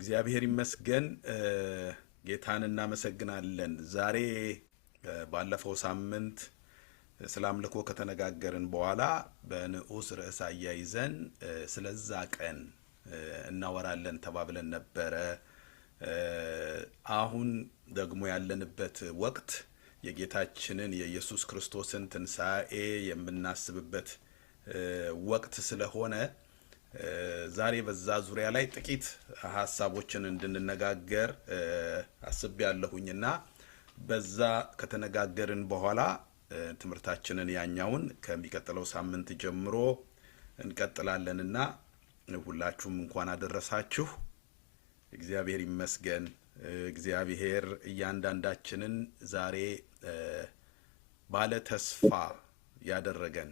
እግዚአብሔር ይመስገን ጌታን እናመሰግናለን። ዛሬ ባለፈው ሳምንት ስለ አምልኮ ከተነጋገርን በኋላ በንዑስ ርዕስ አያይዘን ስለዛ ቀን እናወራለን ተባብለን ነበረ። አሁን ደግሞ ያለንበት ወቅት የጌታችንን የኢየሱስ ክርስቶስን ትንሣኤ የምናስብበት ወቅት ስለሆነ ዛሬ በዛ ዙሪያ ላይ ጥቂት ሐሳቦችን እንድንነጋገር አስቤያለሁኝና በዛ ከተነጋገርን በኋላ ትምርታችንን ያኛውን ከሚቀጥለው ሳምንት ጀምሮ እንቀጥላለንና ሁላችሁም እንኳን አደረሳችሁ። እግዚአብሔር ይመስገን። እግዚአብሔር እያንዳንዳችንን ዛሬ ባለ ተስፋ ያደረገን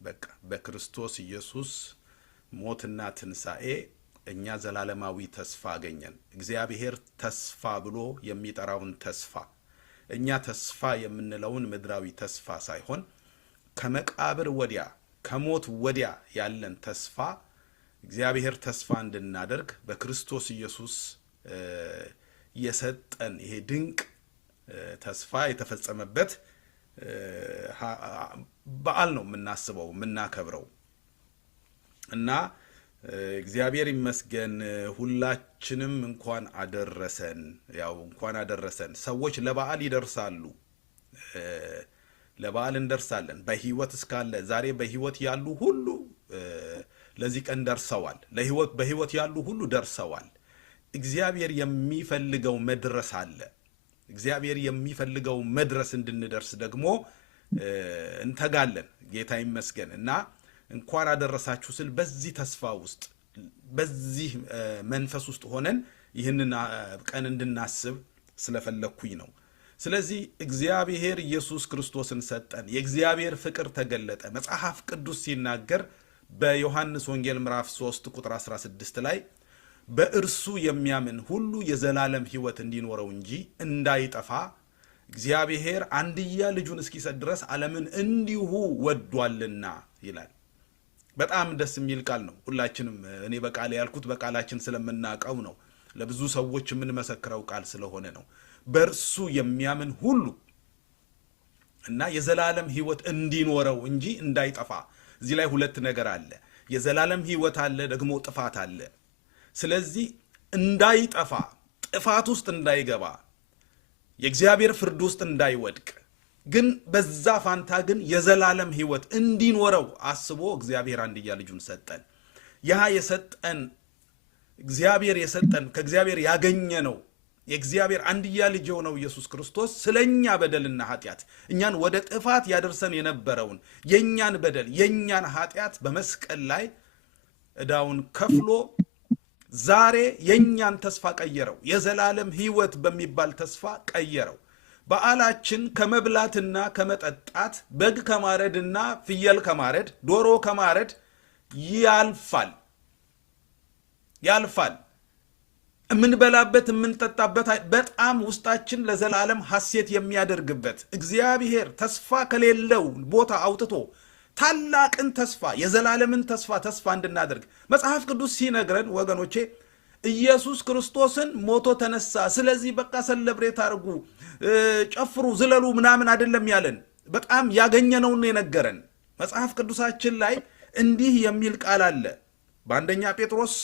በቃ በክርስቶስ ኢየሱስ ሞትና ትንሣኤ እኛ ዘላለማዊ ተስፋ አገኘን። እግዚአብሔር ተስፋ ብሎ የሚጠራውን ተስፋ እኛ ተስፋ የምንለውን ምድራዊ ተስፋ ሳይሆን ከመቃብር ወዲያ ከሞት ወዲያ ያለን ተስፋ እግዚአብሔር ተስፋ እንድናደርግ በክርስቶስ ኢየሱስ የሰጠን ይሄ ድንቅ ተስፋ የተፈጸመበት በዓል ነው የምናስበው የምናከብረው እና እግዚአብሔር ይመስገን። ሁላችንም እንኳን አደረሰን። ያው እንኳን አደረሰን። ሰዎች ለበዓል ይደርሳሉ፣ ለበዓል እንደርሳለን። በህይወት እስካለ ዛሬ በህይወት ያሉ ሁሉ ለዚህ ቀን ደርሰዋል። በህይወት ያሉ ሁሉ ደርሰዋል። እግዚአብሔር የሚፈልገው መድረስ አለ። እግዚአብሔር የሚፈልገው መድረስ እንድንደርስ ደግሞ እንተጋለን። ጌታ ይመስገን እና እንኳን አደረሳችሁ ስል በዚህ ተስፋ ውስጥ በዚህ መንፈስ ውስጥ ሆነን ይህንን ቀን እንድናስብ ስለፈለኩኝ ነው። ስለዚህ እግዚአብሔር ኢየሱስ ክርስቶስን ሰጠን። የእግዚአብሔር ፍቅር ተገለጠ። መጽሐፍ ቅዱስ ሲናገር በዮሐንስ ወንጌል ምዕራፍ 3 ቁጥር 16 ላይ በእርሱ የሚያምን ሁሉ የዘላለም ሕይወት እንዲኖረው እንጂ እንዳይጠፋ እግዚአብሔር አንድያ ልጁን እስኪሰጥ ድረስ ዓለምን እንዲሁ ወዷልና ይላል። በጣም ደስ የሚል ቃል ነው። ሁላችንም እኔ በቃል ያልኩት በቃላችን ስለምናቀው ነው። ለብዙ ሰዎች የምንመሰክረው ቃል ስለሆነ ነው። በእርሱ የሚያምን ሁሉ እና የዘላለም ሕይወት እንዲኖረው እንጂ እንዳይጠፋ። እዚህ ላይ ሁለት ነገር አለ። የዘላለም ሕይወት አለ፣ ደግሞ ጥፋት አለ። ስለዚህ እንዳይጠፋ ጥፋት ውስጥ እንዳይገባ የእግዚአብሔር ፍርድ ውስጥ እንዳይወድቅ ግን በዛ ፋንታ ግን የዘላለም ሕይወት እንዲኖረው አስቦ እግዚአብሔር አንድያ ልጁን ሰጠን። ያ የሰጠን እግዚአብሔር የሰጠን ከእግዚአብሔር ያገኘነው የእግዚአብሔር አንድያ ልጅ የሆነው ኢየሱስ ክርስቶስ ስለኛ በደልና ኃጢአት እኛን ወደ ጥፋት ያደርሰን የነበረውን የኛን በደል የኛን ኃጢአት በመስቀል ላይ ዕዳውን ከፍሎ ዛሬ የኛን ተስፋ ቀየረው። የዘላለም ሕይወት በሚባል ተስፋ ቀየረው። በዓላችን ከመብላትና ከመጠጣት በግ ከማረድና ፍየል ከማረድ ዶሮ ከማረድ ያልፋል። የምንበላበት የምንጠጣበት በጣም ውስጣችን ለዘላለም ሐሴት የሚያደርግበት እግዚአብሔር ተስፋ ከሌለው ቦታ አውጥቶ ታላቅን ተስፋ የዘላለምን ተስፋ እንድናደርግ መጽሐፍ ቅዱስ ሲነግረን ወገኖቼ ኢየሱስ ክርስቶስን ሞቶ ተነሳ፣ ስለዚህ በቃ ሰለብሬት አድርጉ፣ ጨፍሩ፣ ዝለሉ ምናምን አይደለም ያለን። በጣም ያገኘነውን የነገረን መጽሐፍ ቅዱሳችን ላይ እንዲህ የሚል ቃል አለ። በአንደኛ ጴጥሮስ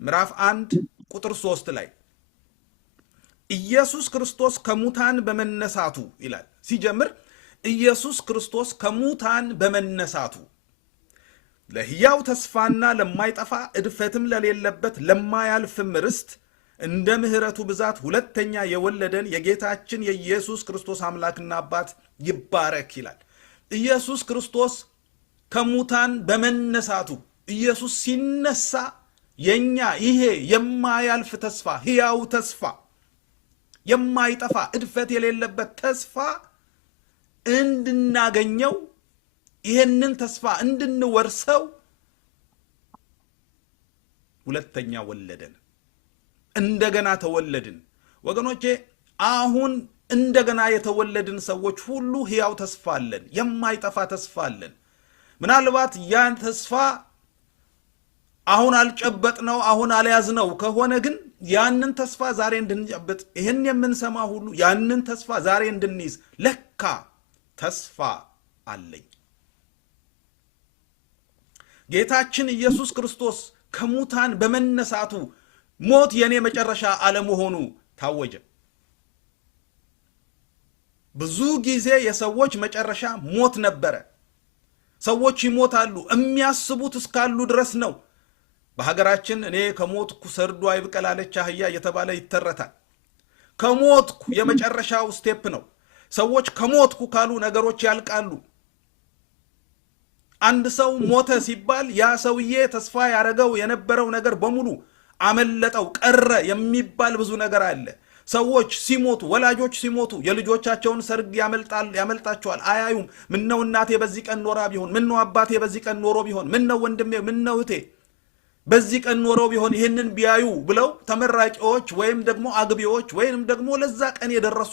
ምዕራፍ 1 ቁጥር 3 ላይ ኢየሱስ ክርስቶስ ከሙታን በመነሳቱ ይላል። ሲጀምር ኢየሱስ ክርስቶስ ከሙታን በመነሳቱ ለሕያው ተስፋና ለማይጠፋ እድፈትም ለሌለበት ለማያልፍም ርስት እንደ ምሕረቱ ብዛት ሁለተኛ የወለደን የጌታችን የኢየሱስ ክርስቶስ አምላክና አባት ይባረክ ይላል። ኢየሱስ ክርስቶስ ከሙታን በመነሳቱ ኢየሱስ ሲነሳ የኛ ይሄ የማያልፍ ተስፋ ሕያው ተስፋ የማይጠፋ እድፈት የሌለበት ተስፋ እንድናገኘው ይሄንን ተስፋ እንድንወርሰው ሁለተኛ ወለደን። እንደገና ተወለድን። ወገኖቼ አሁን እንደገና የተወለድን ሰዎች ሁሉ ሕያው ተስፋ አለን፣ የማይጠፋ ተስፋ አለን። ምናልባት ያን ተስፋ አሁን አልጨበጥነው አሁን አልያዝነው ከሆነ ግን ያንን ተስፋ ዛሬ እንድንጨብጥ ይሄን የምንሰማ ሁሉ ያንን ተስፋ ዛሬ እንድንይዝ ለካ ተስፋ አለኝ። ጌታችን ኢየሱስ ክርስቶስ ከሙታን በመነሳቱ ሞት የኔ መጨረሻ አለመሆኑ ታወጀ። ብዙ ጊዜ የሰዎች መጨረሻ ሞት ነበረ። ሰዎች ይሞታሉ የሚያስቡት እስካሉ ድረስ ነው። በሀገራችን እኔ ከሞትኩ ሰርዶ አይብቀል አለች አህያ እየተባለ ይተረታል። ከሞትኩ የመጨረሻው ስቴፕ ነው። ሰዎች ከሞትኩ ካሉ ነገሮች ያልቃሉ። አንድ ሰው ሞተ ሲባል ያ ሰውዬ ተስፋ ያረገው የነበረው ነገር በሙሉ አመለጠው ቀረ የሚባል ብዙ ነገር አለ። ሰዎች ሲሞቱ ወላጆች ሲሞቱ የልጆቻቸውን ሰርግ ያመልጣቸዋል፣ አያዩም። ምነው እናቴ በዚህ ቀን ኖራ ቢሆን፣ ምነው አባቴ በዚህ ቀን ኖሮ ቢሆን፣ ምነው ወንድሜ ምነው እህቴ በዚህ ቀን ኖረው ቢሆን ይህንን ቢያዩ ብለው ተመራቂዎች ወይም ደግሞ አግቢዎች ወይም ደግሞ ለዛ ቀን የደረሱ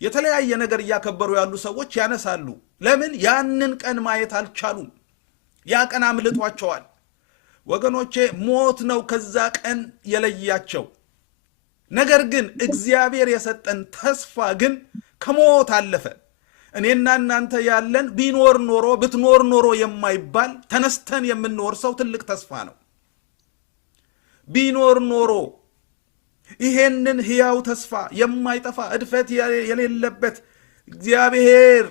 የተለያየ ነገር እያከበሩ ያሉ ሰዎች ያነሳሉ። ለምን? ያንን ቀን ማየት አልቻሉም። ያ ቀን አምልጧቸዋል። ወገኖቼ ሞት ነው ከዛ ቀን የለያቸው። ነገር ግን እግዚአብሔር የሰጠን ተስፋ ግን ከሞት አለፈ። እኔና እናንተ ያለን ቢኖር ኖሮ ብትኖር ኖሮ የማይባል ተነስተን የምንወርሰው ትልቅ ተስፋ ነው። ቢኖር ኖሮ ይሄንን ሕያው ተስፋ የማይጠፋ እድፈት የሌለበት እግዚአብሔር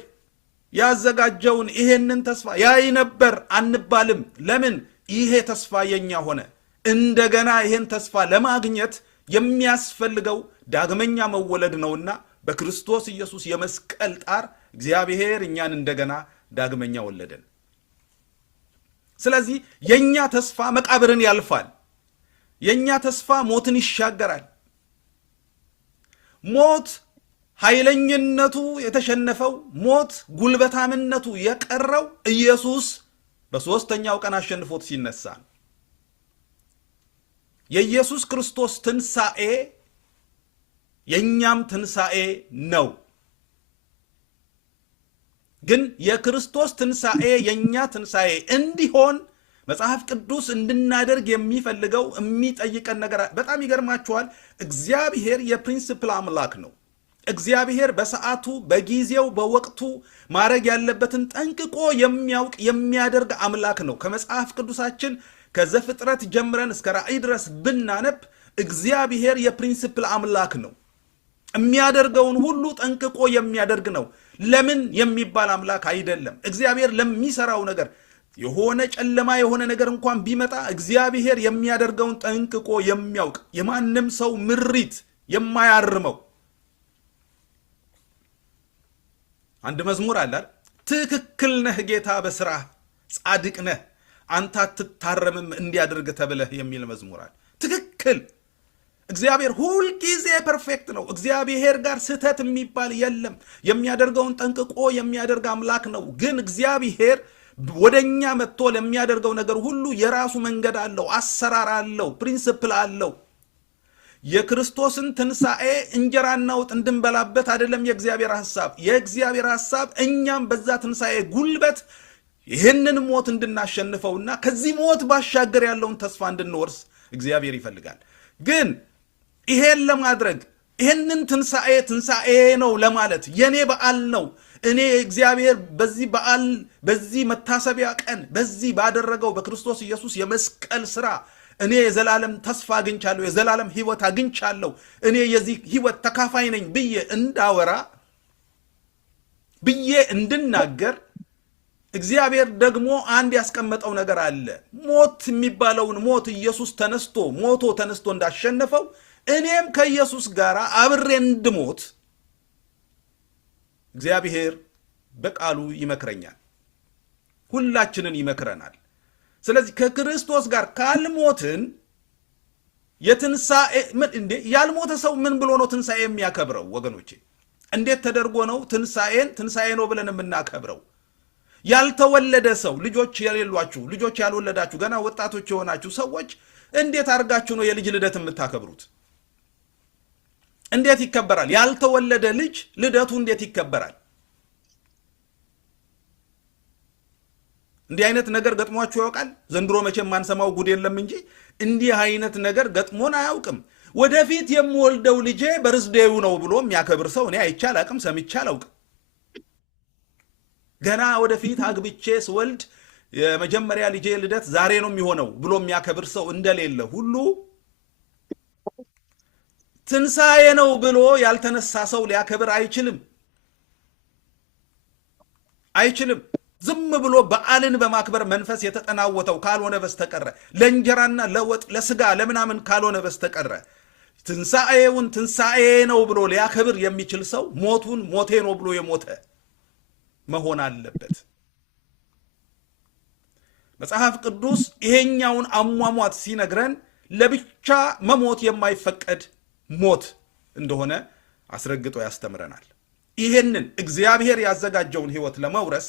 ያዘጋጀውን ይሄንን ተስፋ ያይ ነበር አንባልም። ለምን? ይሄ ተስፋ የኛ ሆነ። እንደገና ይሄን ተስፋ ለማግኘት የሚያስፈልገው ዳግመኛ መወለድ ነውና በክርስቶስ ኢየሱስ የመስቀል ጣር እግዚአብሔር እኛን እንደገና ዳግመኛ ወለደን። ስለዚህ የኛ ተስፋ መቃብርን ያልፋል። የኛ ተስፋ ሞትን ይሻገራል። ሞት ኃይለኝነቱ የተሸነፈው፣ ሞት ጉልበታምነቱ የቀረው ኢየሱስ በሦስተኛው ቀን አሸንፎት ሲነሳ ነው። የኢየሱስ ክርስቶስ ትንሣኤ የኛም ትንሣኤ ነው። ግን የክርስቶስ ትንሣኤ የኛ ትንሣኤ እንዲሆን መጽሐፍ ቅዱስ እንድናደርግ የሚፈልገው የሚጠይቀን ነገር በጣም ይገርማችኋል። እግዚአብሔር የፕሪንሲፕል አምላክ ነው። እግዚአብሔር በሰዓቱ በጊዜው በወቅቱ ማድረግ ያለበትን ጠንቅቆ የሚያውቅ የሚያደርግ አምላክ ነው። ከመጽሐፍ ቅዱሳችን ከዘፍጥረት ጀምረን እስከ ራእይ ድረስ ብናነብ እግዚአብሔር የፕሪንሲፕል አምላክ ነው። የሚያደርገውን ሁሉ ጠንቅቆ የሚያደርግ ነው። ለምን የሚባል አምላክ አይደለም። እግዚአብሔር ለሚሰራው ነገር የሆነ ጨለማ የሆነ ነገር እንኳን ቢመጣ እግዚአብሔር የሚያደርገውን ጠንቅቆ የሚያውቅ የማንም ሰው ምሪት የማያርመው አንድ መዝሙር አለ። ትክክል ነህ ጌታ በስራህ ጻድቅ ነህ አንተ አትታረምም እንዲያደርግ ተብለህ የሚል መዝሙር አለ። ትክክል። እግዚአብሔር ሁል ጊዜ ፐርፌክት ነው። እግዚአብሔር ጋር ስህተት የሚባል የለም። የሚያደርገውን ጠንቅቆ የሚያደርግ አምላክ ነው። ግን እግዚአብሔር ወደኛ መጥቶ ለሚያደርገው ነገር ሁሉ የራሱ መንገድ አለው፣ አሰራር አለው፣ ፕሪንሲፕል አለው። የክርስቶስን ትንሣኤ እንጀራና ወጥ እንድንበላበት አይደለም የእግዚአብሔር ሐሳብ። የእግዚአብሔር ሐሳብ እኛም በዛ ትንሣኤ ጉልበት ይህንን ሞት እንድናሸንፈውና ከዚህ ሞት ባሻገር ያለውን ተስፋ እንድንወርስ እግዚአብሔር ይፈልጋል። ግን ይሄን ለማድረግ ይህንን ትንሣኤ ነው ለማለት የኔ በዓል ነው እኔ እግዚአብሔር በዚህ በዓል በዚህ መታሰቢያ ቀን በዚህ ባደረገው በክርስቶስ ኢየሱስ የመስቀል ሥራ እኔ የዘላለም ተስፋ አግኝቻለሁ፣ የዘላለም ሕይወት አግኝቻለሁ፣ እኔ የዚህ ሕይወት ተካፋይ ነኝ ብዬ እንዳወራ ብዬ እንድናገር እግዚአብሔር ደግሞ አንድ ያስቀመጠው ነገር አለ። ሞት የሚባለውን ሞት ኢየሱስ ሞቶ ተነስቶ እንዳሸነፈው እኔም ከኢየሱስ ጋር አብሬ እንድሞት እግዚአብሔር በቃሉ ይመክረኛል፣ ሁላችንን ይመክረናል። ስለዚህ ከክርስቶስ ጋር ካልሞትን የትንሣኤ ያልሞተ ሰው ምን ብሎ ነው ትንሣኤ የሚያከብረው? ወገኖቼ እንዴት ተደርጎ ነው ትንሣኤ ነው ብለን የምናከብረው? ያልተወለደ ሰው ልጆች የሌሏችሁ ልጆች ያልወለዳችሁ ገና ወጣቶች የሆናችሁ ሰዎች እንዴት አድርጋችሁ ነው የልጅ ልደት የምታከብሩት? እንዴት ይከበራል? ያልተወለደ ልጅ ልደቱ እንዴት ይከበራል? እንዲህ አይነት ነገር ገጥሟችሁ ያውቃል? ዘንድሮ መቼም ማንሰማው ጉድ የለም እንጂ እንዲህ አይነት ነገር ገጥሞን አያውቅም። ወደፊት የምወልደው ልጄ በርዝዴው ነው ብሎ የሚያከብር ሰው እኔ አይቼ አላውቅም፣ ሰምቼ አላውቅም። ገና ወደፊት አግብቼ ስወልድ የመጀመሪያ ልጄ ልደት ዛሬ ነው የሚሆነው ብሎ የሚያከብር ሰው እንደሌለ ሁሉ ትንሣኤ ነው ብሎ ያልተነሳ ሰው ሊያከብር አይችልም። ዝም ብሎ በዓልን በማክበር መንፈስ የተጠናወተው ካልሆነ በስተቀረ ለእንጀራና ለወጥ ለስጋ ለምናምን ካልሆነ በስተቀረ ትንሣኤውን ትንሣኤ ነው ብሎ ሊያከብር የሚችል ሰው ሞቱን ሞቴ ነው ብሎ የሞተ መሆን አለበት። መጽሐፍ ቅዱስ ይሄኛውን አሟሟት ሲነግረን ለብቻ መሞት የማይፈቀድ ሞት እንደሆነ አስረግጦ ያስተምረናል። ይሄንን እግዚአብሔር ያዘጋጀውን ሕይወት ለመውረስ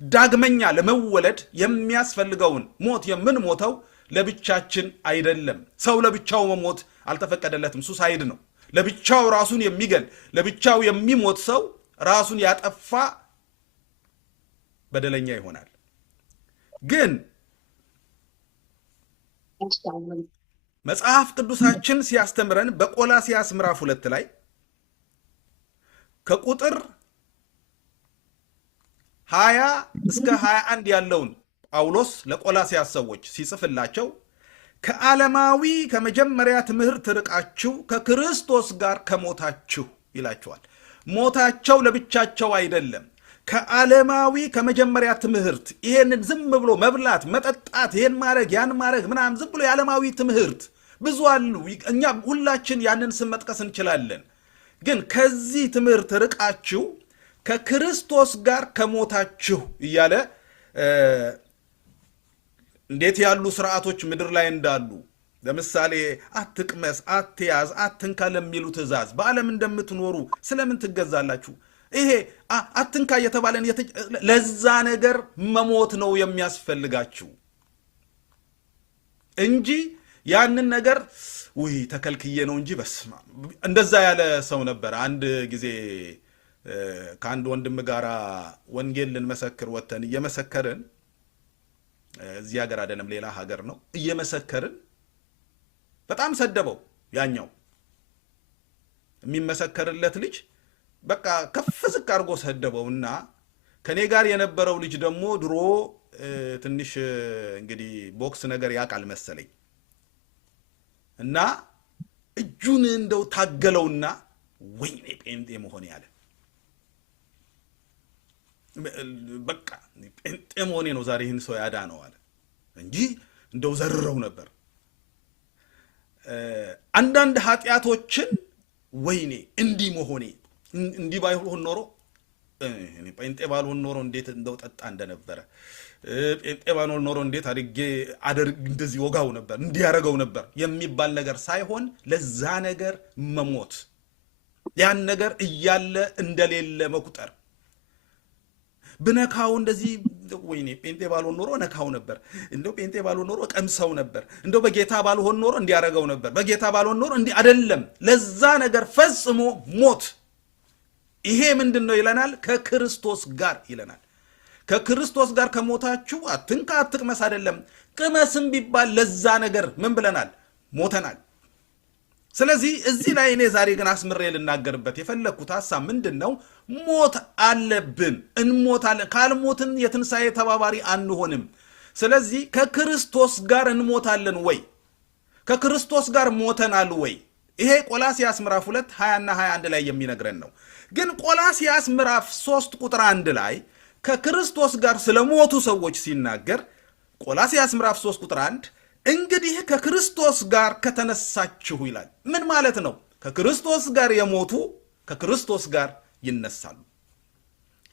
ዳግመኛ ለመወለድ የሚያስፈልገውን ሞት የምንሞተው ለብቻችን አይደለም። ሰው ለብቻው መሞት አልተፈቀደለትም። ሱሳይድ ነው። ለብቻው ራሱን የሚገል ለብቻው የሚሞት ሰው ራሱን ያጠፋ በደለኛ ይሆናል። ግን መጽሐፍ ቅዱሳችን ሲያስተምረን በቆላስያስ ምዕራፍ 2 ላይ ከቁጥር 20 እስከ 21 ያለውን ጳውሎስ ለቆላስያስ ሰዎች ሲጽፍላቸው ከዓለማዊ ከመጀመሪያ ትምህርት ርቃችሁ ከክርስቶስ ጋር ከሞታችሁ ይላቸዋል። ሞታቸው ለብቻቸው አይደለም። ከዓለማዊ ከመጀመሪያ ትምህርት ይሄንን ዝም ብሎ መብላት፣ መጠጣት፣ ይሄን ማድረግ ያን ማድረግ ምናምን ዝም ብሎ የዓለማዊ ትምህርት ብዙ አሉ። እኛ ሁላችን ያንን ስም መጥቀስ እንችላለን። ግን ከዚህ ትምህርት ርቃችሁ ከክርስቶስ ጋር ከሞታችሁ እያለ እንዴት ያሉ ስርዓቶች ምድር ላይ እንዳሉ ለምሳሌ አትቅመስ፣ አትያዝ፣ አትንካ ለሚሉ ትእዛዝ በዓለም እንደምትኖሩ ስለምን ትገዛላችሁ? ይሄ አትንካ የተባለን ለዛ ነገር መሞት ነው የሚያስፈልጋችሁ እንጂ ያንን ነገር ውይ ተከልክዬ ነው እንጂ በስማ እንደዛ ያለ ሰው ነበር። አንድ ጊዜ ከአንድ ወንድም ጋር ወንጌል ልንመሰክር ወተን እየመሰከርን፣ እዚህ ሀገር አይደለም ሌላ ሀገር ነው፣ እየመሰከርን በጣም ሰደበው። ያኛው የሚመሰከርለት ልጅ በቃ ከፍ ዝቅ አድርጎ ሰደበውና ከኔ ጋር የነበረው ልጅ ደግሞ ድሮ ትንሽ እንግዲህ ቦክስ ነገር ያውቃል መሰለኝ እና እጁን እንደው ታገለውና ወይኔ ጴንጤ መሆን ያለ በቃ ጴንጤ መሆኔ ነው ዛሬ ይህን ሰው ያዳነው አለ እንጂ እንደው ዘርረው ነበር። አንዳንድ ኃጢአቶችን ወይኔ እንዲህ መሆኔ እንዲህ ባይሆን ኖሮ ጴንጤ ባልሆን ኖሮ እንዴት እንደው ጠጣ እንደነበረ፣ ጴንጤ ባልሆን ኖሮ እንዴት አደርግ እንደዚህ ወጋው ነበር እንዲያረገው ነበር የሚባል ነገር ሳይሆን ለዛ ነገር መሞት፣ ያን ነገር እያለ እንደሌለ መቁጠር። ብነካው እንደዚህ ወይኔ ጴንጤ ባልሆን ኖሮ ነካው ነበር፣ እንደው ጴንጤ ባልሆን ኖሮ ቀምሰው ነበር፣ እንደው በጌታ ባልሆን ኖሮ እንዲያረገው ነበር፣ በጌታ ባልሆን ኖሮ እንዲህ አይደለም። ለዛ ነገር ፈጽሞ ሞት። ይሄ ምንድን ነው ይለናል? ከክርስቶስ ጋር ይለናል። ከክርስቶስ ጋር ከሞታችሁ አትንካ አትቅመስ አይደለም። ቅመስም ቢባል ለዛ ነገር ምን ብለናል? ሞተናል። ስለዚህ እዚህ ላይ እኔ ዛሬ ግን አስምሬ ልናገርበት የፈለግኩት ሐሳብ ምንድን ነው? ሞት አለብን፣ እንሞታለን። ካልሞትን የትንሣኤ ተባባሪ አንሆንም። ስለዚህ ከክርስቶስ ጋር እንሞታለን ወይ? ከክርስቶስ ጋር ሞተናል ወይ? ይሄ ቆላስያስ ምዕራፍ 2 20 እና 21 ላይ የሚነግረን ነው። ግን ቆላስያስ ምዕራፍ 3 ቁጥር 1 ላይ ከክርስቶስ ጋር ስለሞቱ ሰዎች ሲናገር ቆላስያስ ምዕራፍ 3 ቁጥር 1 እንግዲህ ከክርስቶስ ጋር ከተነሳችሁ ይላል። ምን ማለት ነው? ከክርስቶስ ጋር የሞቱ ከክርስቶስ ጋር ይነሳሉ።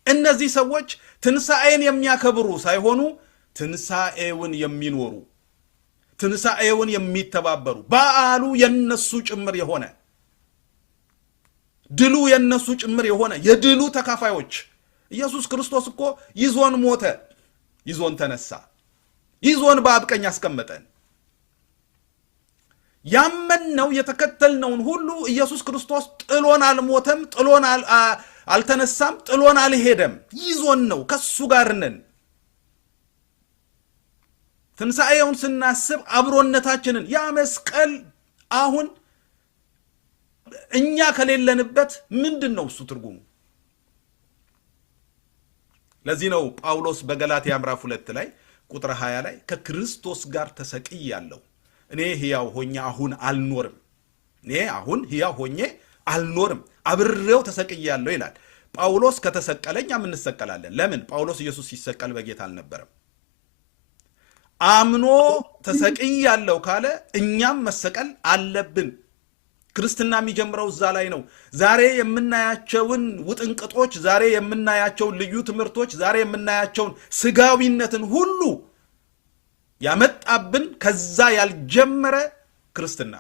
እነዚህ ሰዎች ትንሣኤን የሚያከብሩ ሳይሆኑ ትንሣኤውን የሚኖሩ፣ ትንሣኤውን የሚተባበሩ፣ በዓሉ የነሱ ጭምር የሆነ፣ ድሉ የነሱ ጭምር የሆነ የድሉ ተካፋዮች። ኢየሱስ ክርስቶስ እኮ ይዞን ሞተ፣ ይዞን ተነሳ፣ ይዞን በአብ ቀኝ አስቀመጠን። ያመንነው የተከተልነውን ሁሉ ኢየሱስ ክርስቶስ ጥሎን አልሞተም፣ ጥሎን አልተነሳም፣ ጥሎን አልሄደም። ይዞን ነው፣ ከሱ ጋር ነን። ትንሣኤውን ስናስብ አብሮነታችንን ያ መስቀል አሁን እኛ ከሌለንበት ምንድነው እሱ ትርጉሙ? ለዚህ ነው ጳውሎስ በገላትያ ምዕራፍ 2 ላይ ቁጥር 20 ላይ ከክርስቶስ ጋር ተሰቅያለሁ፣ እኔ ሕያው ሆኜ አሁን አልኖርም፣ እኔ አሁን ሕያው ሆኜ አልኖርም፣ አብሬው ተሰቅያለሁ ይላል። ጳውሎስ ከተሰቀለ እኛም እንሰቀላለን። ለምን? ጳውሎስ ኢየሱስ ሲሰቀል በጌታ አልነበረም። አምኖ ተሰቅያለሁ ካለ እኛም መሰቀል አለብን። ክርስትና የሚጀምረው እዛ ላይ ነው። ዛሬ የምናያቸውን ውጥንቅጦች፣ ዛሬ የምናያቸውን ልዩ ትምህርቶች፣ ዛሬ የምናያቸውን ስጋዊነትን ሁሉ ያመጣብን ከዛ ያልጀመረ ክርስትና፣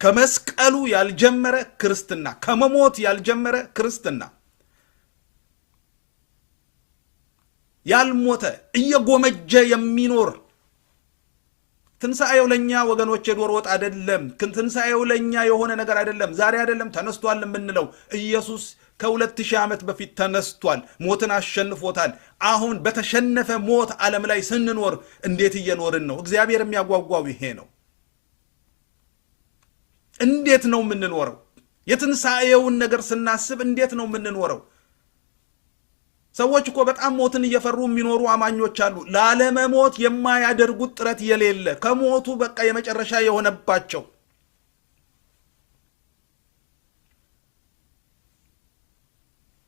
ከመስቀሉ ያልጀመረ ክርስትና፣ ከመሞት ያልጀመረ ክርስትና፣ ያልሞተ እየጎመጀ የሚኖር ትንሣኤው ለኛ ወገኖች የዶር ወጥ አይደለም። ትንሣኤው ለኛ የሆነ ነገር አይደለም። ዛሬ አይደለም ተነስቷል የምንለው። ኢየሱስ ከ2000 ዓመት በፊት ተነስቷል። ሞትን አሸንፎታል። አሁን በተሸነፈ ሞት ዓለም ላይ ስንኖር እንዴት እየኖርን ነው? እግዚአብሔር የሚያጓጓው ይሄ ነው። እንዴት ነው የምንኖረው? የትንሣኤውን ነገር ስናስብ እንዴት ነው የምንኖረው? ሰዎች እኮ በጣም ሞትን እየፈሩ የሚኖሩ አማኞች አሉ። ላለመሞት የማያደርጉት ጥረት የሌለ ከሞቱ በቃ የመጨረሻ የሆነባቸው።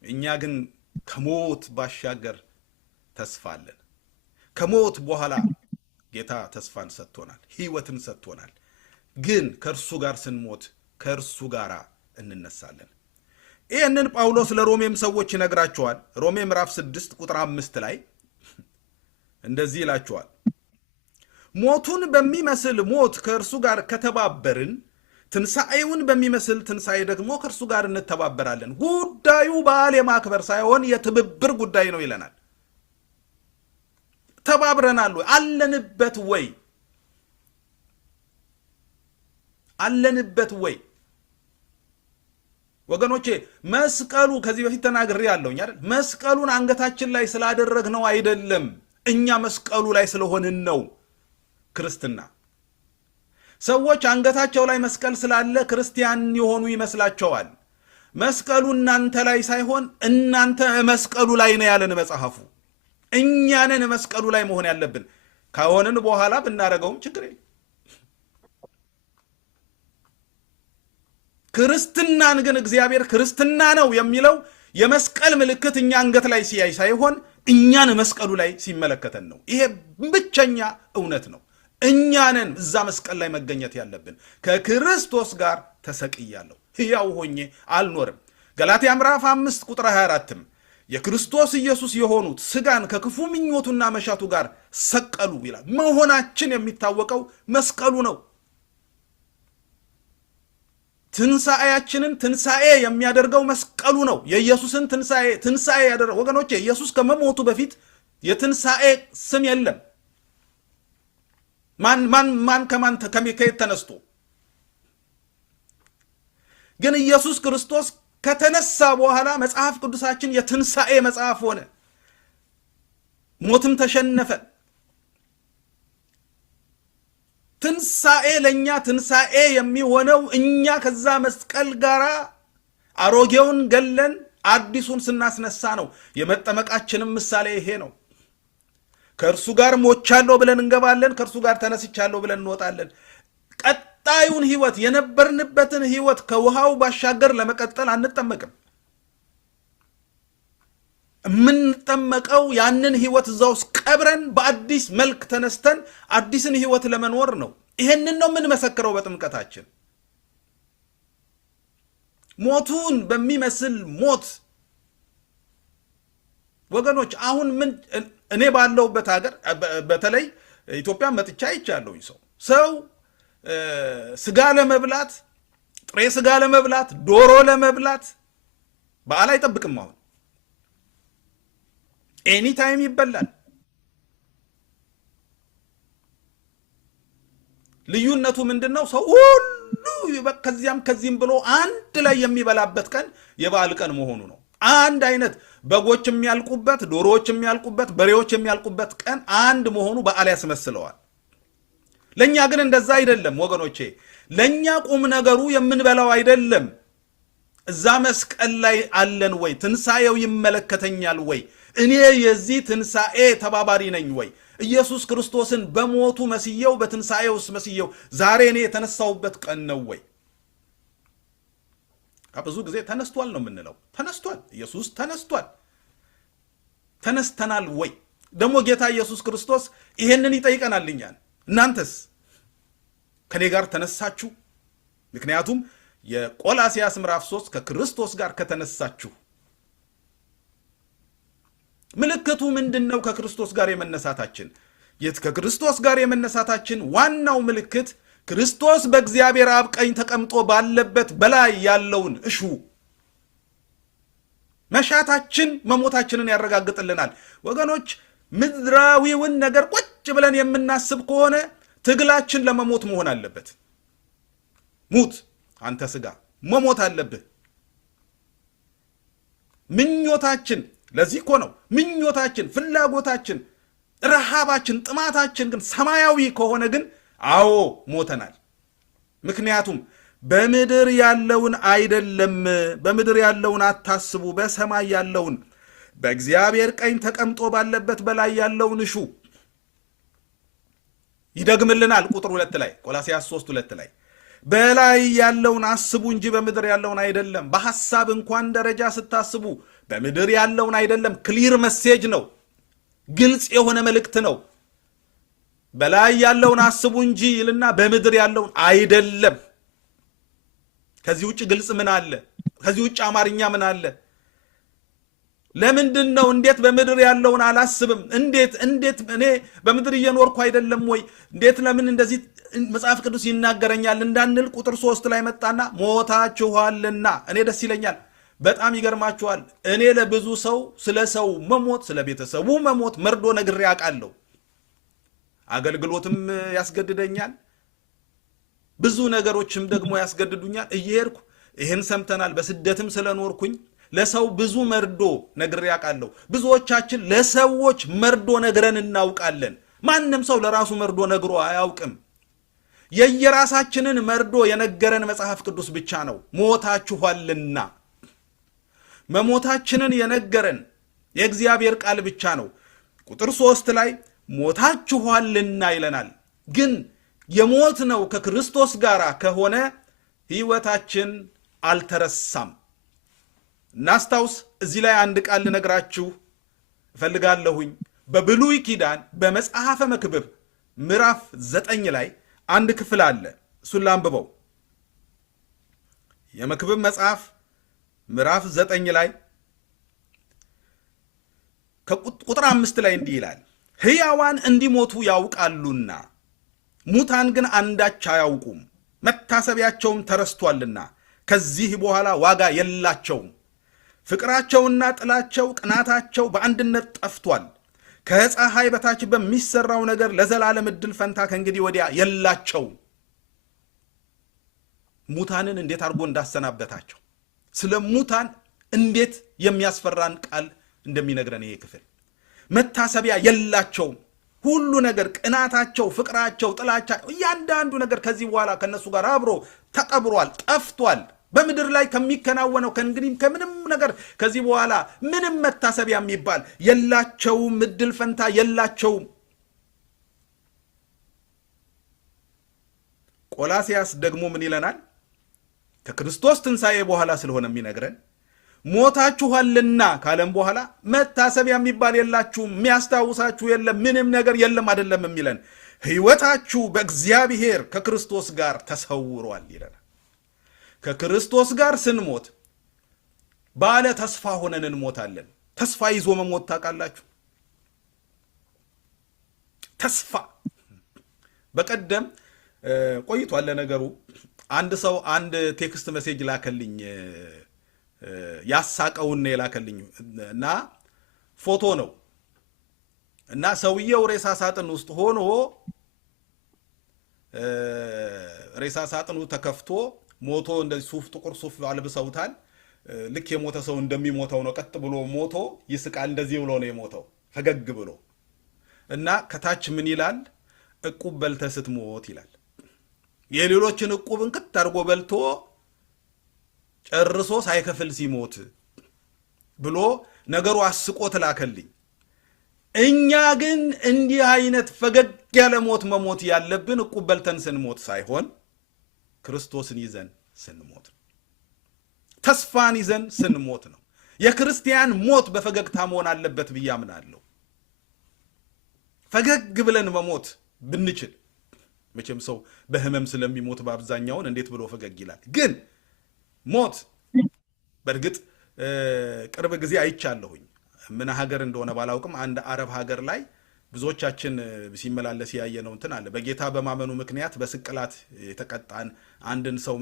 እኛ ግን ከሞት ባሻገር ተስፋ አለን። ከሞት በኋላ ጌታ ተስፋን ሰጥቶናል፣ ሕይወትን ሰጥቶናል። ግን ከእርሱ ጋር ስንሞት ከእርሱ ጋር እንነሳለን። ይህንን ጳውሎስ ለሮሜም ሰዎች ይነግራቸዋል። ሮሜ ምዕራፍ 6 ቁጥር 5 ላይ እንደዚህ ይላቸዋል፣ ሞቱን በሚመስል ሞት ከእርሱ ጋር ከተባበርን ትንሣኤውን በሚመስል ትንሣኤ ደግሞ ከእርሱ ጋር እንተባበራለን። ጉዳዩ በዓል የማክበር ሳይሆን የትብብር ጉዳይ ነው ይለናል። ተባብረናል ወይ? አለንበት ወይ? አለንበት ወይ? ወገኖቼ መስቀሉ ከዚህ በፊት ተናግሬ ያለውኝ አይደል? መስቀሉን አንገታችን ላይ ስላደረግነው አይደለም፣ እኛ መስቀሉ ላይ ስለሆንን ነው ክርስትና። ሰዎች አንገታቸው ላይ መስቀል ስላለ ክርስቲያን የሆኑ ይመስላቸዋል። መስቀሉ እናንተ ላይ ሳይሆን እናንተ መስቀሉ ላይ ነው ያለን መጽሐፉ። እኛንን መስቀሉ ላይ መሆን ያለብን። ከሆንን በኋላ ብናደርገውም ችግር የለም። ክርስትናን ግን እግዚአብሔር ክርስትና ነው የሚለው የመስቀል ምልክት እኛ አንገት ላይ ሲያይ ሳይሆን እኛን መስቀሉ ላይ ሲመለከተን ነው። ይሄ ብቸኛ እውነት ነው። እኛንን እዛ መስቀል ላይ መገኘት ያለብን። ከክርስቶስ ጋር ተሰቅያለሁ፣ ሕያው ሆኜ አልኖርም። ገላትያ ምዕራፍ 5 ቁጥር 24ም የክርስቶስ ኢየሱስ የሆኑት ሥጋን ከክፉ ምኞቱና መሻቱ ጋር ሰቀሉ ይላል። መሆናችን የሚታወቀው መስቀሉ ነው። ትንሣኤያችንን ትንሣኤ የሚያደርገው መስቀሉ ነው። የኢየሱስን ትንሣኤ ያደረገው ወገኖቼ፣ ኢየሱስ ከመሞቱ በፊት የትንሣኤ ስም የለም። ማን ከየት ተነስቶ? ግን ኢየሱስ ክርስቶስ ከተነሳ በኋላ መጽሐፍ ቅዱሳችን የትንሣኤ መጽሐፍ ሆነ። ሞትም ተሸነፈ። ትንሣኤ ለእኛ ትንሣኤ የሚሆነው እኛ ከዛ መስቀል ጋር አሮጌውን ገለን አዲሱን ስናስነሳ ነው። የመጠመቃችንም ምሳሌ ይሄ ነው። ከእርሱ ጋር ሞቻለሁ ብለን እንገባለን፣ ከእርሱ ጋር ተነስቻለሁ ብለን እንወጣለን። ቀጣዩን ሕይወት የነበርንበትን ሕይወት ከውሃው ባሻገር ለመቀጠል አንጠመቅም። የምንጠመቀው ያንን ሕይወት እዛ ውስጥ ቀብረን በአዲስ መልክ ተነስተን አዲስን ሕይወት ለመኖር ነው። ይሄንን ነው የምንመሰክረው በጥምቀታችን። ሞቱን በሚመስል ሞት ወገኖች፣ አሁን እኔ ባለሁበት ሀገር በተለይ ኢትዮጵያ መጥቻ አይቻለሁኝ። ሰው ስጋ ለመብላት፣ ጥሬ ስጋ ለመብላት፣ ዶሮ ለመብላት በዓል አይጠብቅም። አሁን ኤኒ ታይም ይበላል። ልዩነቱ ምንድነው? ሰው ሁሉ ከዚያም ከዚህም ብሎ አንድ ላይ የሚበላበት ቀን የበዓል ቀን መሆኑ ነው። አንድ አይነት በጎች የሚያልቁበት፣ ዶሮዎች የሚያልቁበት፣ በሬዎች የሚያልቁበት ቀን አንድ መሆኑ በዓል ያስመስለዋል። ለኛ ግን እንደዛ አይደለም ወገኖቼ። ለኛ ቁም ነገሩ የምንበላው አይደለም። እዛ መስቀል ላይ አለን ወይ? ትንሣኤው ይመለከተኛል ወይ? እኔ የዚህ ትንሣኤ ተባባሪ ነኝ ወይ? ኢየሱስ ክርስቶስን በሞቱ መስየው በትንሣኤውስ መስየው ዛሬ እኔ የተነሳውበት ቀን ነው ወይ? ብዙ ጊዜ ተነስቷል ነው የምንለው። ተነስቷል፣ ኢየሱስ ተነስቷል። ተነስተናል ወይ? ደግሞ ጌታ ኢየሱስ ክርስቶስ ይሄንን ይጠይቀናል እኛን። እናንተስ ከኔ ጋር ተነሳችሁ? ምክንያቱም የቆላስያስ ምዕራፍ 3 ከክርስቶስ ጋር ከተነሳችሁ ምልክቱ ምንድነው? ከክርስቶስ ጋር የመነሳታችን ከክርስቶስ ጋር የመነሳታችን ዋናው ምልክት ክርስቶስ በእግዚአብሔር አብ ቀኝ ተቀምጦ ባለበት በላይ ያለውን እሹ መሻታችን መሞታችንን ያረጋግጥልናል። ወገኖች ምድራዊውን ነገር ቁጭ ብለን የምናስብ ከሆነ ትግላችን ለመሞት መሆን አለበት። ሙት አንተ ስጋ መሞት አለብህ። ምኞታችን ለዚህ እኮ ነው ምኞታችን፣ ፍላጎታችን፣ ረሃባችን፣ ጥማታችን ግን ሰማያዊ ከሆነ ግን አዎ ሞተናል። ምክንያቱም በምድር ያለውን አይደለም፣ በምድር ያለውን አታስቡ፣ በሰማይ ያለውን በእግዚአብሔር ቀኝ ተቀምጦ ባለበት በላይ ያለውን እሹ። ይደግምልናል ቁጥር 2 ላይ ቆላስይስ 3:2 ላይ በላይ ያለውን አስቡ እንጂ በምድር ያለውን አይደለም። በሐሳብ እንኳን ደረጃ ስታስቡ በምድር ያለውን አይደለም። ክሊር መሴጅ ነው፣ ግልጽ የሆነ መልእክት ነው። በላይ ያለውን አስቡ እንጂ ይልና በምድር ያለውን አይደለም። ከዚህ ውጭ ግልጽ ምን አለ? ከዚህ ውጭ አማርኛ ምን አለ? ለምንድን ነው እንዴት በምድር ያለውን አላስብም? እንዴት እኔ በምድር እየኖርኩ አይደለም ወይ? እንዴት ለምን እንደዚህ መጽሐፍ ቅዱስ ይናገረኛል እንዳንል ቁጥር 3 ላይ መጣና ሞታችኋልና። እኔ ደስ ይለኛል። በጣም ይገርማችኋል። እኔ ለብዙ ሰው ስለ ሰው መሞት፣ ስለ ቤተሰቡ መሞት መርዶ ነግሬ አውቃለሁ። አገልግሎትም ያስገድደኛል፣ ብዙ ነገሮችም ደግሞ ያስገድዱኛል። እየሄድኩ ይህን ሰምተናል። በስደትም ስለኖርኩኝ ለሰው ብዙ መርዶ ነግሬ አውቃለሁ። ብዙዎቻችን ለሰዎች መርዶ ነግረን እናውቃለን። ማንም ሰው ለራሱ መርዶ ነግሮ አያውቅም። የየራሳችንን መርዶ የነገረን መጽሐፍ ቅዱስ ብቻ ነው። ሞታችኋልና መሞታችንን የነገረን የእግዚአብሔር ቃል ብቻ ነው። ቁጥር 3 ላይ ሞታችኋልና ይለናል። ግን የሞት ነው ከክርስቶስ ጋር ከሆነ ሕይወታችን አልተረሳም። እናስታውስ። እዚህ ላይ አንድ ቃል ልነግራችሁ እፈልጋለሁኝ። በብሉይ ኪዳን በመጽሐፈ መክብብ ምዕራፍ 9 ላይ አንድ ክፍል አለ። እሱን ላንብበው። የመክብብ መጽሐፍ ምዕራፍ 9 ላይ ከቁጥር 5 ላይ እንዲህ ይላል፣ ሕያዋን እንዲሞቱ ያውቃሉና ሙታን ግን አንዳች አያውቁም፣ መታሰቢያቸውም ተረስቷልና ከዚህ በኋላ ዋጋ የላቸውም። ፍቅራቸውና ጥላቸው ቅናታቸው በአንድነት ጠፍቷል። ከፀሐይ በታች በሚሰራው ነገር ለዘላለም ዕድል ፈንታ ከእንግዲህ ወዲያ የላቸውም። ሙታንን እንዴት አድርጎ እንዳሰናበታቸው፣ ስለ ሙታን እንዴት የሚያስፈራን ቃል እንደሚነግረን ይሄ ክፍል። መታሰቢያ የላቸውም። ሁሉ ነገር ቅናታቸው፣ ፍቅራቸው፣ ጥላቻቸው፣ እያንዳንዱ ነገር ከዚህ በኋላ ከነሱ ጋር አብሮ ተቀብሯል፣ ጠፍቷል። በምድር ላይ ከሚከናወነው ከእንግዲህ ከምንም ነገር ከዚህ በኋላ ምንም መታሰቢያ የሚባል የላቸውም። ዕድል ፈንታ የላቸውም። ቆላስይስ ደግሞ ምን ይለናል? ከክርስቶስ ትንሣኤ በኋላ ስለሆነ የሚነግረን ሞታችኋልና ካለም በኋላ መታሰቢያ የሚባል የላችሁም፣ የሚያስታውሳችሁ የለም፣ ምንም ነገር የለም አይደለም የሚለን። ሕይወታችሁ በእግዚአብሔር ከክርስቶስ ጋር ተሰውሯል ይለናል። ከክርስቶስ ጋር ስንሞት ባለ ተስፋ ሆነን እንሞታለን። ተስፋ ይዞ መሞት ታውቃላችሁ? ተስፋ በቀደም ቆይቷል ለነገሩ። አንድ ሰው አንድ ቴክስት ሜሴጅ ላከልኝ፣ ያሳቀውን የላከልኝ እና ፎቶ ነው እና ሰውየው ሬሳ ሳጥን ውስጥ ሆኖ ሬሳ ሳጥኑ ተከፍቶ ሞቶ እንደዚህ ሱፍ ጥቁር ሱፍ አልብሰውታል። ልክ የሞተ ሰው እንደሚሞተው ነው። ቀጥ ብሎ ሞቶ ይስቃል። እንደዚህ ብሎ ነው የሞተው ፈገግ ብሎ እና ከታች ምን ይላል? ዕቁብ በልተህ ስትሞት ይላል። የሌሎችን ዕቁብን ክት አድርጎ በልቶ ጨርሶ ሳይከፍል ሲሞት ብሎ ነገሩ አስቆት ላከልኝ። እኛ ግን እንዲህ አይነት ፈገግ ያለ ሞት መሞት ያለብን ዕቁብ በልተን ስንሞት ሳይሆን ክርስቶስን ይዘን ስንሞት ነው። ተስፋን ይዘን ስንሞት ነው። የክርስቲያን ሞት በፈገግታ መሆን አለበት ብዬ አምናለሁ። ፈገግ ብለን መሞት ብንችል፣ መቼም ሰው በህመም ስለሚሞት በአብዛኛውን እንዴት ብሎ ፈገግ ይላል? ግን ሞት በእርግጥ ቅርብ ጊዜ አይቻለሁኝ። ምን ሀገር እንደሆነ ባላውቅም አንድ አረብ ሀገር ላይ ብዙዎቻችን ሲመላለስ ያየነው እንትን አለ። በጌታ በማመኑ ምክንያት በስቅላት የተቀጣን አንድን ሰው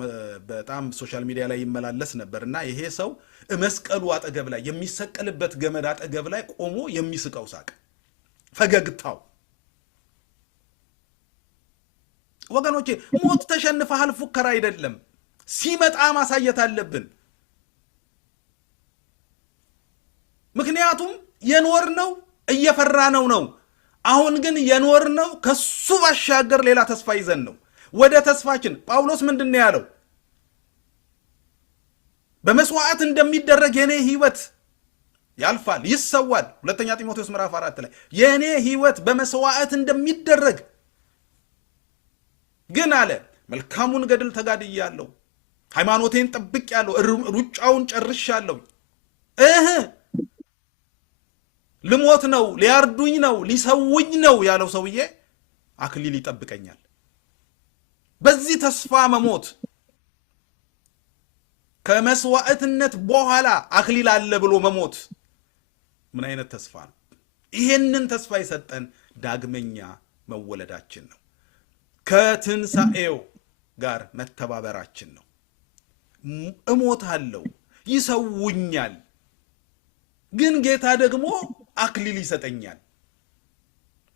በጣም ሶሻል ሚዲያ ላይ ይመላለስ ነበርና ይሄ ሰው መስቀሉ አጠገብ ላይ የሚሰቀልበት ገመድ አጠገብ ላይ ቆሞ የሚስቀው ሳቅ፣ ፈገግታው። ወገኖቼ ሞት ተሸንፈሃል ፉከራ አይደለም። ሲመጣ ማሳየት አለብን። ምክንያቱም የኖርነው እየፈራነው ነው። አሁን ግን የኖርነው ከሱ ባሻገር ሌላ ተስፋ ይዘን ነው። ወደ ተስፋችን ጳውሎስ ምንድነው ያለው? በመስዋዕት እንደሚደረግ የኔ ህይወት ያልፋል ይሰዋል። ሁለተኛ ጢሞቴዎስ ምዕራፍ 4 ላይ የኔ ህይወት በመስዋዕት እንደሚደረግ ግን አለ መልካሙን ገድል ተጋድያለሁ፣ ሃይማኖቴን ጠብቄያለሁ፣ ሩጫውን ጨርሻለሁ። ልሞት ነው፣ ሊያርዱኝ ነው፣ ሊሰውኝ ነው ያለው ሰውዬ አክሊል ይጠብቀኛል። በዚህ ተስፋ መሞት ከመስዋዕትነት በኋላ አክሊል አለ ብሎ መሞት ምን አይነት ተስፋ ነው? ይሄንን ተስፋ የሰጠን ዳግመኛ መወለዳችን ነው። ከትንሣኤው ጋር መተባበራችን ነው። እሞታለሁ፣ ይሰውኛል፣ ግን ጌታ ደግሞ አክሊል ይሰጠኛል።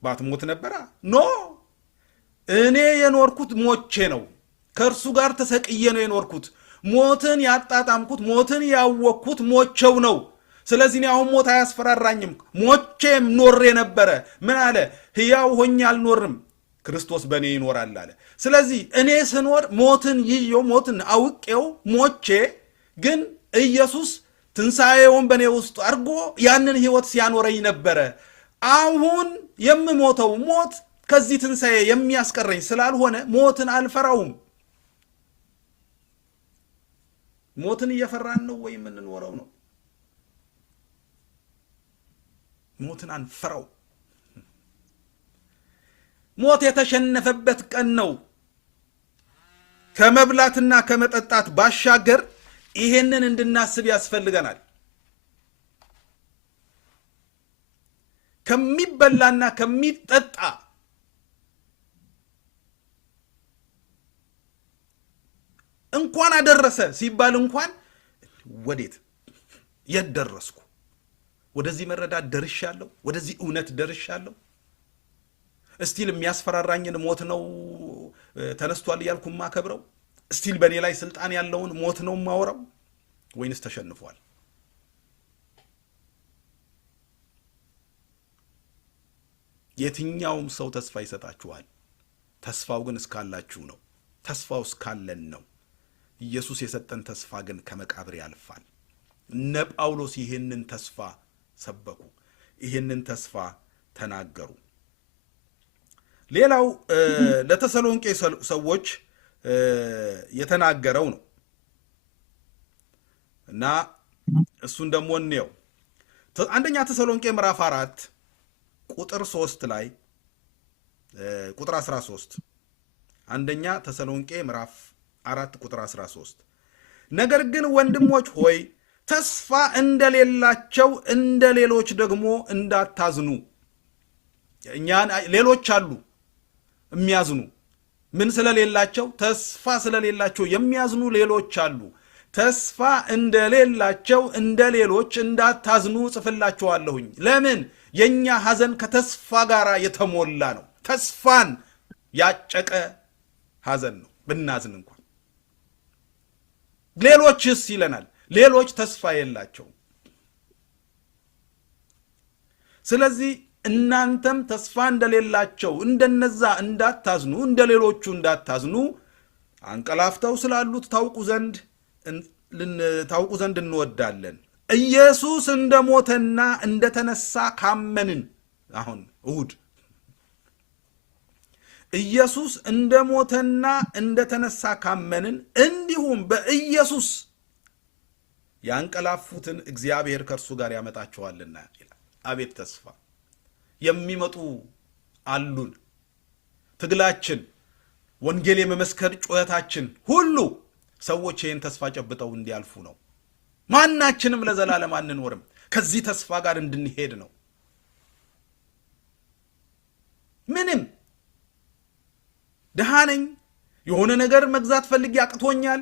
ባትሞት ነበራ? ኖ እኔ የኖርኩት ሞቼ ነው። ከእርሱ ጋር ተሰቅዬ ነው የኖርኩት። ሞትን ያጣጣምኩት፣ ሞትን ያወቅኩት ሞቼው ነው። ስለዚህ እኔ አሁን ሞት አያስፈራራኝም። ሞቼም ኖሬ ነበረ። ምን አለ? ሕያው ሆኜ አልኖርም፣ ክርስቶስ በእኔ ይኖራል አለ። ስለዚህ እኔ ስኖር ሞትን ይዤው፣ ሞትን አውቄው ሞቼ፣ ግን ኢየሱስ ትንሣኤውን በእኔ ውስጥ አድርጎ ያንን ሕይወት ሲያኖረኝ ነበረ። አሁን የምሞተው ሞት ከዚህ ትንሣኤ የሚያስቀረኝ ስላልሆነ ሞትን አልፈራውም። ሞትን እየፈራን ነው ወይ የምንኖረው ነው? ሞትን አንፈራው። ሞት የተሸነፈበት ቀን ነው። ከመብላትና ከመጠጣት ባሻገር ይሄንን እንድናስብ ያስፈልገናል። ከሚበላና ከሚጠጣ እንኳን አደረሰ ሲባል እንኳን ወዴት የት ደረስኩ? ወደዚህ መረዳት ደርሻለሁ? ወደዚህ እውነት ደርሻለሁ? እስቲል የሚያስፈራራኝን ሞት ነው ተነስቷል እያልኩ ማከብረው? እስቲል በእኔ ላይ ስልጣን ያለውን ሞት ነው ማወራው? ወይንስ ተሸንፏል? የትኛውም ሰው ተስፋ ይሰጣችኋል። ተስፋው ግን እስካላችሁ ነው። ተስፋው እስካለን ነው። ኢየሱስ የሰጠን ተስፋ ግን ከመቃብር ያልፋል። እነ ጳውሎስ ይህንን ተስፋ ሰበኩ፣ ይህንን ተስፋ ተናገሩ። ሌላው ለተሰሎንቄ ሰዎች የተናገረው ነው እና እሱን ደግሞ እንየው። አንደኛ ተሰሎንቄ ምዕራፍ 4 ቁጥር 3 ላይ ቁጥር 13 አንደኛ ተሰሎንቄ ምዕራፍ 4 ቁጥር 13 ነገር ግን ወንድሞች ሆይ ተስፋ እንደሌላቸው እንደ ሌሎች ደግሞ እንዳታዝኑ። እኛን ሌሎች አሉ የሚያዝኑ፣ ምን ስለሌላቸው? ተስፋ ስለሌላቸው የሚያዝኑ ሌሎች አሉ። ተስፋ እንደሌላቸው እንደ ሌሎች እንዳታዝኑ ጽፍላችኋለሁኝ። ለምን? የኛ ሐዘን ከተስፋ ጋር የተሞላ ነው። ተስፋን ያጨቀ ሐዘን ነው ብናዝን እንኳን። ሌሎችስ ይለናል። ሌሎች ተስፋ የላቸው። ስለዚህ እናንተም ተስፋ እንደሌላቸው እንደነዛ እንዳታዝኑ፣ እንደሌሎቹ እንዳታዝኑ አንቀላፍተው ስላሉት ታውቁ ዘንድ እንወዳለን። ኢየሱስ እንደሞተና እንደተነሳ ካመንን፣ አሁን እሁድ ኢየሱስ እንደሞተና እንደተነሳ ካመንን እንዲሁም በኢየሱስ ያንቀላፉትን እግዚአብሔር ከእርሱ ጋር ያመጣቸዋልና ይላል። አቤት ተስፋ! የሚመጡ አሉን። ትግላችን፣ ወንጌል የመመስከር ጩኸታችን ሁሉ ሰዎች ይህን ተስፋ ጨብጠው እንዲያልፉ ነው። ማናችንም ለዘላለም አንኖርም። ከዚህ ተስፋ ጋር እንድንሄድ ነው። ምንም ደሃ ነኝ፣ የሆነ ነገር መግዛት ፈልጌ አቅቶኛል፣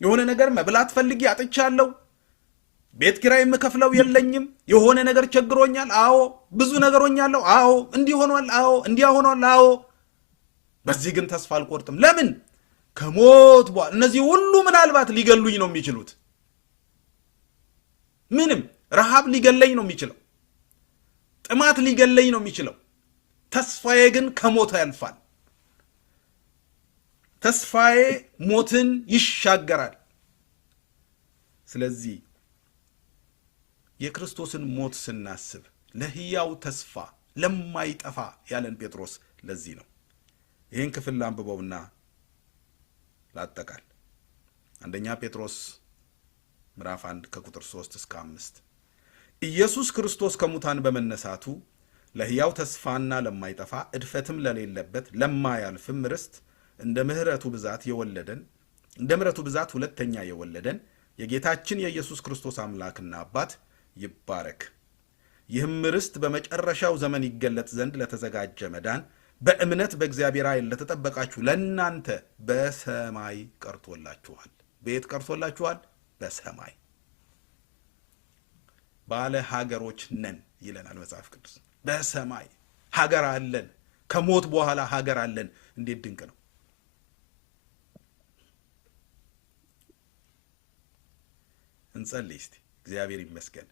የሆነ ነገር መብላት ፈልጌ አጥቻለሁ፣ ቤት ኪራይ የምከፍለው የለኝም፣ የሆነ ነገር ቸግሮኛል፣ አዎ፣ ብዙ ነገር ሆኛለሁ፣ አዎ፣ እንዲህ ሆኗል፣ አዎ፣ እንዲያ ሆኗል፣ አዎ። በዚህ ግን ተስፋ አልቆርጥም። ለምን? ከሞት በኋላ እነዚህ ሁሉ ምናልባት ሊገሉኝ ነው የሚችሉት። ምንም ረሃብ ሊገለኝ ነው የሚችለው፣ ጥማት ሊገለኝ ነው የሚችለው። ተስፋዬ ግን ከሞት ያልፋል። ተስፋዬ ሞትን ይሻገራል። ስለዚህ የክርስቶስን ሞት ስናስብ ለሕያው ተስፋ ለማይጠፋ ያለን ጴጥሮስ ለዚህ ነው። ይህን ክፍል ላንብበውና ላጠቃል። አንደኛ ጴጥሮስ ምዕራፍ 1 ከቁጥር 3 እስከ 5 ኢየሱስ ክርስቶስ ከሙታን በመነሳቱ ለሕያው ተስፋና ለማይጠፋ እድፈትም ለሌለበት ለማያልፍም ርስት እንደ ምሕረቱ ብዛት ሁለተኛ የወለደን የጌታችን የኢየሱስ ክርስቶስ አምላክና አባት ይባረክ። ይህም ርስት በመጨረሻው ዘመን ይገለጥ ዘንድ ለተዘጋጀ መዳን በእምነት በእግዚአብሔር ኃይል ለተጠበቃችሁ ለእናንተ በሰማይ ቀርቶላችኋል። በየት ቀርቶላችኋል? በሰማይ። ባለ ሀገሮች ነን ይለናል መጽሐፍ ቅዱስ። በሰማይ ሀገር አለን። ከሞት በኋላ ሀገር አለን። እንዴት ድንቅ ነው! እንጸልይ እስቲ። እግዚአብሔር ይመስገን።